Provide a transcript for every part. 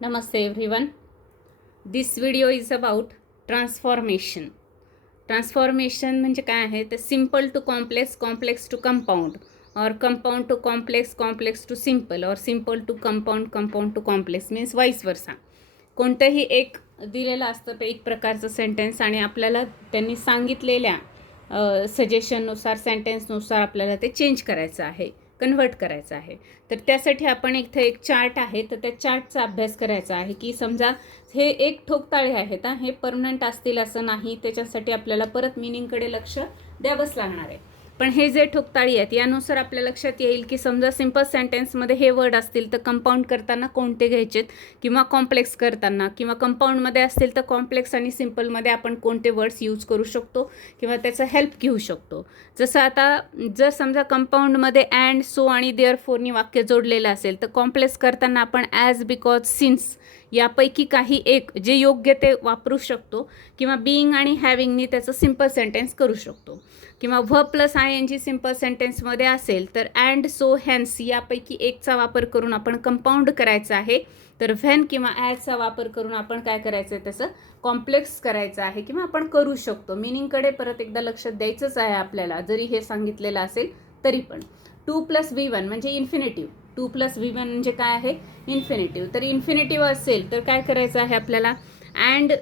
Namaste everyone. This video is about transformation. Transformation म्हणजे काय आहे ते simple to complex, complex to compound or compound to complex, complex to simple or simple to compound, compound to complex means vice versa. कोणतंही एक दिलेलं असतं एक प्रकारचं सेंटेन्स आणि आपल्याला त्यांनी सांगितलेल्या सजेशननुसार सेंटेन्सनुसार आपल्याला ते चेंज करायचं आहे, कन्वर्ट करायचं आहे. तर त्यासाठी आपण इथे एक चार्ट आहे तर त्या चार्टचा अभ्यास करायचा आहे की समजा हे एक ठोकताळे आहेत हे परमनंट असतील असं नाही, त्याच्यासाठी आपल्याला परत मिनिंगकडे लक्ष द्यावंच लागणार आहे. पण हे जे ठोकताळी आहेत यानुसार आपल्या लक्षात येईल की समजा सिम्पल सेंटेन्समध्ये हे वर्ड असतील तर कंपाऊंड करताना कोणते घ्यायचेत किंवा कॉम्प्लेक्स करताना किंवा कंपाऊंडमध्ये असतील तर कॉम्प्लेक्स आणि सिम्पलमध्ये आपण कोणते वर्ड्स यूज करू शकतो किंवा त्याचा हेल्प घेऊ शकतो. जसं आता जर समजा कंपाऊंडमध्ये अँड सो आणि देअर फोरनी वाक्य जोडलेलं असेल तर कॉम्प्लेक्स करताना आपण ॲज, बिकॉज, सिन्स यापैकी काही एक जे योग्य ते वापरू शकतो किंवा बीइंग आणि हॅविंगनी त्याचं सिम्पल सेंटेन्स करू शकतो. किंवा v plus I N G simple सेंटेन्समध्ये असेल तर अँड, सो, हॅन्स यापैकी एकचा वापर करून आपण कंपाऊंड करायचं आहे. तर व्हेन किंवा ॲजचा वापर करून आपण काय करायचं आहे त्याचं कॉम्प्लेक्स करायचं आहे किंवा आपण करू शकतो. मिनिंगकडे परत एकदा लक्ष द्यायचंच आहे आपल्याला, जरी हे सांगितलेलं असेल तरी पण. 2+V1 म्हणजे इन्फिनिटिव्ह. 2+V1 म्हणजे काय आहे इन्फिनिटिव्ह. तर इन्फिनिटिव्ह असेल तर काय करायचं आहे आपल्याला अँड,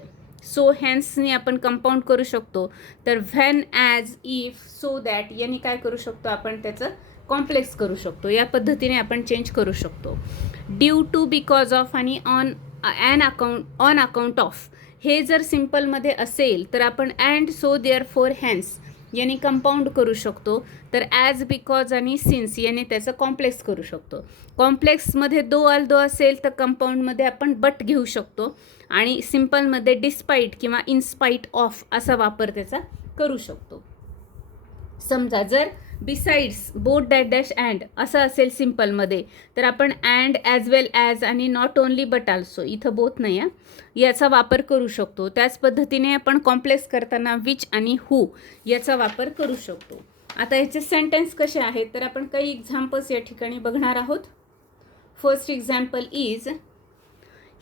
सो, हॅन्सनी आपण कंपाऊंड करू शकतो. तर when, as, if, so, that यांनी काय करू शकतो आपण त्याचं कॉम्प्लेक्स करू शकतो. या पद्धतीने आपण चेंज करू शकतो. ड्यू टू, बिकॉज ऑफ आणि ऑन अकाउंट ऑफ हे जर सिम्पलमध्ये असेल तर आपण and, so, therefore, hence यांनी कंपाऊंड करू शकतो. तर ॲज, बिकॉज आणि सिन्स यांनी त्याचं कॉम्प्लेक्स करू शकतो. कॉम्प्लेक्समध्ये दो असेल तर कंपाऊंडमध्ये आपण बट घेऊ शकतो आणि सिम्पलमध्ये डिस्पाईट किंवा इनस्पाईट ऑफ असा वापर त्याचा करू शकतो. समजा जर besides, both, dash dash and असं असेल सिम्पलमध्ये तर आपण अँड, ॲज वेल ॲज आणि नॉट ओन्ली बट ऑल्सो इथं बोथ नाही याचा वापर करू शकतो. त्याच पद्धतीने आपण कॉम्प्लेक्स करताना विच आणि हू याचा वापर करू शकतो. आता याचे सेंटेन्स कसे आहेत तर आपण काही एक्झाम्पल्स या ठिकाणी बघणार आहोत. First example is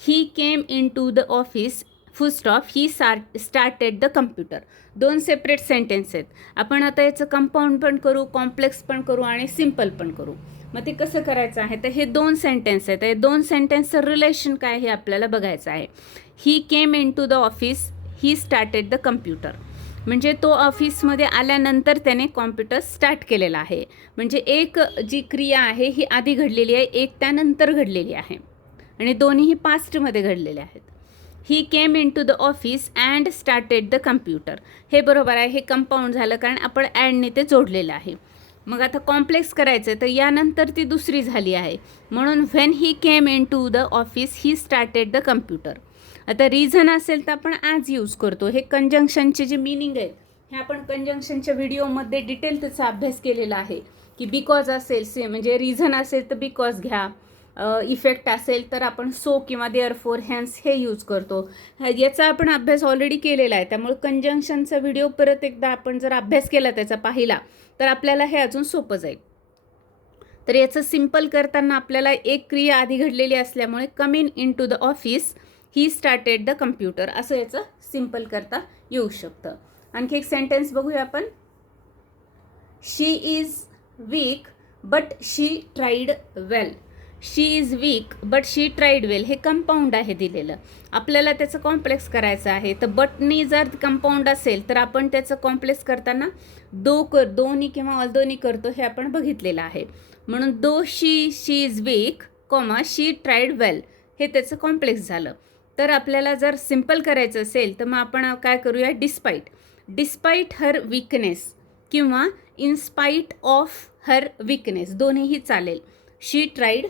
he came in to the office, full stop, he started the computer. दोन सेपरेट सेंटेन्स आहेत. आपण आता याचं कंपाऊंड पण करू, कॉम्प्लेक्स पण करू आणि सिम्पल पण करू. मग ते कसं करायचं आहे तर हे दोन सेंटेन्स आहेत. हे दोन सेंटेन्सचं रिलेशन काय हे आपल्याला बघायचं आहे. He came in to the office, he started the computer म्हणजे तो ऑफिसमध्ये आल्यानंतर त्याने कॉम्प्युटर स्टार्ट केलेला आहे. म्हणजे एक जी क्रिया आहे ही आधी घडलेली आहे, एक त्यानंतर घडलेली आहे आणि दोन्हीही पास्टमध्ये घडलेले आहेत. He came in to the office and started the computer हे बरोबर आहे. हे कंपाऊंड झालं कारण आपण अँडने ते जोडलेलं आहे. मग आता कॉम्प्लेक्स करायचं तर यानंतर ती दुसरी झाली आहे म्हणून when he came in to the office he started the computer. आता रिझन असेल तर आपण ॲज यूज करतो. हे कंजंक्शनचे जे मिनिंग आहेत हे आपण कंजंक्शनच्या व्हिडिओमध्ये डिटेल त्याचा अभ्यास केलेला आहे की बिकॉज असेल म्हणजे रिझन असेल तर बिकॉज घ्या, इफेक्ट असेल तर आपण सो किंवा देअर फोर, हॅन्स हे यूज करतो. याचा आपण अभ्यास ऑलरेडी केलेला आहे. त्यामुळे कंजंक्शनचा व्हिडिओ परत एकदा आपण जर अभ्यास केला त्याचा पाहिला तर आपल्याला हे अजून सोपं जाईल. तर याचं सिम्पल करताना आपल्याला एक क्रिया आधी घडलेली असल्यामुळे come in to the office he started the computer असं याचं सिम्पल करता येऊ शकतं. आणखी एक सेंटेन्स बघूया आपण. She is weak but she tried well. She is weak but she tried well हे कंपाऊंड आहे दिलेलं. आपल्याला त्याचं कॉम्प्लेक्स करायचं आहे. तर बटनी जर कंपाऊंड असेल तर आपण त्याचं कॉम्प्लेक्स करताना दोन्ही किंवा ऑलदोनी करतो हे आपण बघितलेलं आहे. म्हणून though she is weak comma she tried well हे त्याचं कॉम्प्लेक्स झालं. तर आपल्याला जर सिम्पल करायचं असेल तर मग आपण काय करूया डिस्पाईट हर विकनेस किंवा इनस्पाईट ऑफ हर विकनेस दोन्हीही चालेल. शी ट्राईड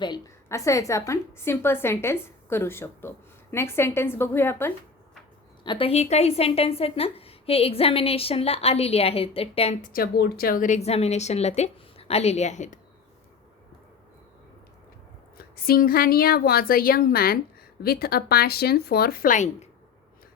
वेल असं याचं आपण सिम्पल सेंटेन्स करू शकतो. नेक्स्ट सेंटेन्स बघूया आपण. आता ही काही सेंटेन्स आहेत ना हे एक्झामिनेशनला आलेली आहेत. 10th बोर्डच्या वगैरे एक्झामिनेशनला ते आलेले आहेत. Singhania was a young man with a passion for flying.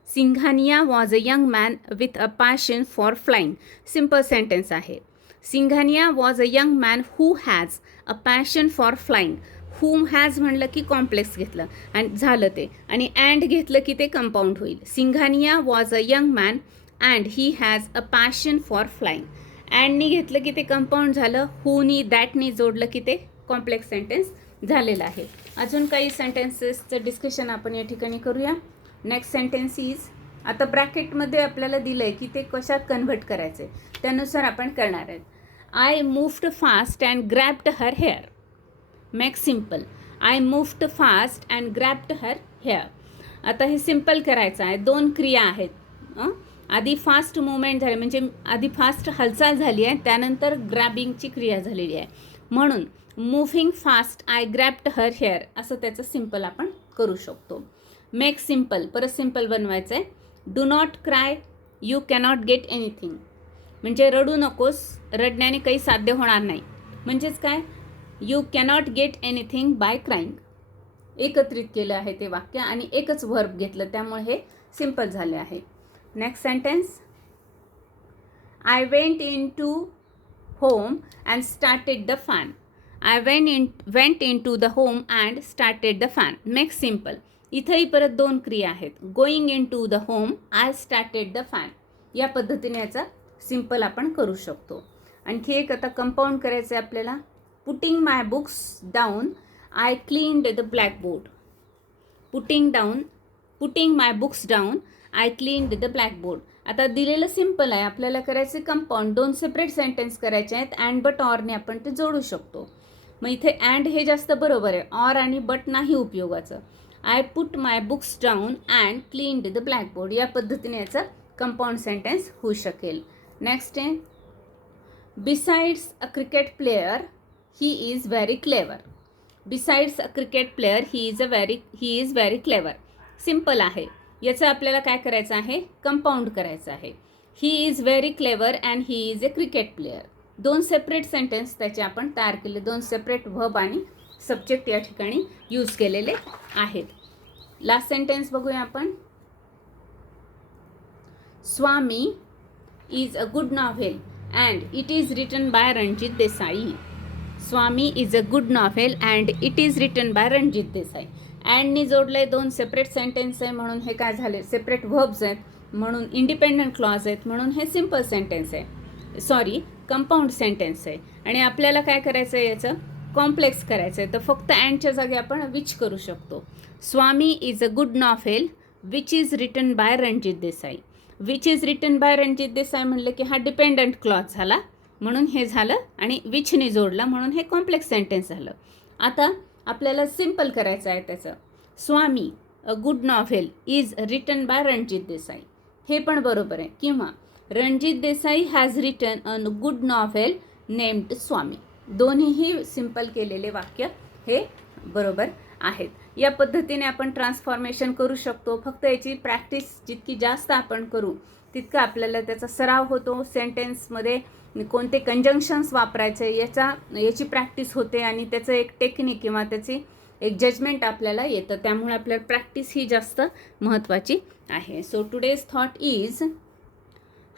Singhania was a young man with a passion for flying simple sentence आहे. Singhania was a young man who has a passion for flying. whom has म्हणलं की complex घेतलं आणि झालं ते, आणि and घेतलं की ते कंपाऊंड होईल. Singhania was a young man and he has a passion for flying. अँडनी घेतलं की ते कंपाऊंड झालं, हुनी दॅटनी जोडलं की ते कॉम्प्लेक्स सेंटेन्स झालेलं आहे. अजून काही सेंटेन्सेसचं डिस्कशन आपण या ठिकाणी करूया. नेक्स्ट सेंटेन्स इज, आता ब्रॅकेटमध्ये आपल्याला दिलं आहे की ते कशात कन्व्हर्ट करायचं आहे, त्यानुसार आपण करणार आहेत. I moved fast and ग्रॅब्ड her hair. Make simple. I moved fast and ग्रॅब्ड her hair. आता हे सिम्पल करायचं आहे. दोन क्रिया आहेत. आधी फास्ट मुवमेंट झाली म्हणजे आधी फास्ट हालचाल झाली आहे, त्यानंतर ग्रॅबिंगची क्रिया झालेली आहे. म्हणून moving fast I ग्रॅब्ड her hair असं त्याचं सिम्पल आपण करू शकतो. मेक सिम्पल, परत सिम्पल बनवायचं आहे. Do not cry, you cannot get anything. म्हणजे रडू नकोस, रडण्याने काही साध्य होणार नाही. म्हणजेच काय, you cannot get anything by crying. एकत्रित केलं आहे ते वाक्य आणि एकच व्हर्ब घेतलं, त्यामुळे हे सिम्पल झाले आहे. Next sentence, I went in to home and started the fan. I went in to the home and started the fan. Make simple. इथंही परत दोन क्रिया आहेत. Going in to the home, I started the fan. या पद्धतीने याचा simple आपण करू शकतो. आणखी एक आता कंपाऊंड करायचं आहे आपल्याला. Putting my books down, I cleaned the blackboard. Putting my books down, I cleaned the blackboard. आता दिलेलं सिम्पल आहे, आपल्याला करायचं कंपाऊंड. दोन सेपरेट सेंटेन्स करायचे आहेत. अँड बट ऑरने आपण ते जोडू शकतो. मग इथे अँड हे जास्त बरोबर आहे, ऑर आणि बट नाही उपयोगाचं. I put my books down and cleaned the blackboard. या पद्धतीने याचं कंपाऊंड सेंटेन्स होऊ शकेल. नेक्स्ट आहे, besides a cricket player he is very clever. Besides a cricket player he is very clever. Simple आहे. याचं आपल्याला काय करायचं आहे, कंपाऊंड करायचं आहे. He is very clever and he is a cricket player. दोन सेपरेट सेंटेन्स त्याचे आपण तयार केले. दोन सेपरेट व्हर्ब आणि सब्जेक्ट या ठिकाणी यूज केलेले आहेत. लास्ट सेंटेन्स बघूया आपण. Swami is a good novel and it is written by Ranjit Desai. Swami is a good novel and it is written by Ranjit Desai. अँडनी जोडले, दोन सेपरेट सेंटेन्स आहे म्हणून हे काय झाले, सेपरेट व्हर्ब्स आहेत म्हणून इंडिपेंडंट क्लॉज आहेत म्हणून हे सिम्पल सेंटेन्स आहे, सॉरी कंपाऊंड सेंटेन्स आहे. आणि आपल्याला काय करायचं आहे, याचं कॉम्प्लेक्स करायचं आहे. तर फक्त अँडच्या जागी आपण विच करू शकतो. Swami is a good novel which is written by Ranjit Desai. Which is written by Ranjit Desai म्हणलं की हा डिपेंडंट क्लॉज झाला म्हणून हे झालं, आणि विचने जोडला म्हणून हे कॉम्प्लेक्स सेंटेन्स झालं. आता आपल्याला सिम्पल करायचं आहे त्याचं. Swami a good novel is written by Ranjit Desai, हे पण बरोबर आहे. किंवा Ranjit Desai has written a good novel named Swami. दोन्हीही सिम्पल केलेले वाक्य हे बरोबर आहेत. या पद्धतीने आपण ट्रान्सफॉर्मेशन करू शकतो. फक्त याची प्रॅक्टिस जितकी जास्त आपण करू तितका आपल्याला त्याचा सराव होतो. सेंटेन्समध्ये कोणते कंजंक्शन्स वापरायचे याची प्रॅक्टिस होते आणि त्याचं एक टेक्निक किंवा त्याची एक जजमेंट आपल्याला येतं. त्यामुळे आपल्याला प्रॅक्टिस ही जास्त महत्त्वाची आहे. So today's thought is,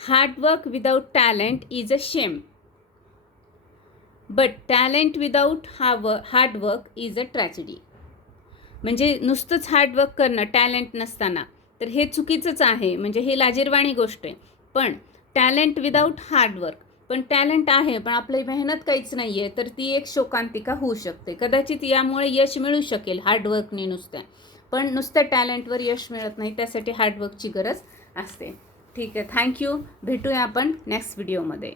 hard work without talent is a shame, but talent without hard work is a tragedy. म्हणजे नुसतंच हार्डवर्क करणं टॅलेंट नसताना तर हे चुकीचंच आहे, म्हणजे हे लाजिरवाणी गोष्ट आहे. पण टॅलेंट विदाउट हार्डवर्क, पण टॅलेंट आहे पण आपली मेहनत काहीच नाही आहे, तर ती एक शोकांतिका होऊ शकते. कदाचित यामुळे यश मिळू शकेल हार्डवर्कने नुसत्या, पण नुसत्या टॅलेंटवर यश मिळत नाही, त्यासाठी हार्डवर्कची गरज असते. ठीक आहे, थँक्यू. भेटूया आपण नेक्स्ट व्हिडिओमध्ये.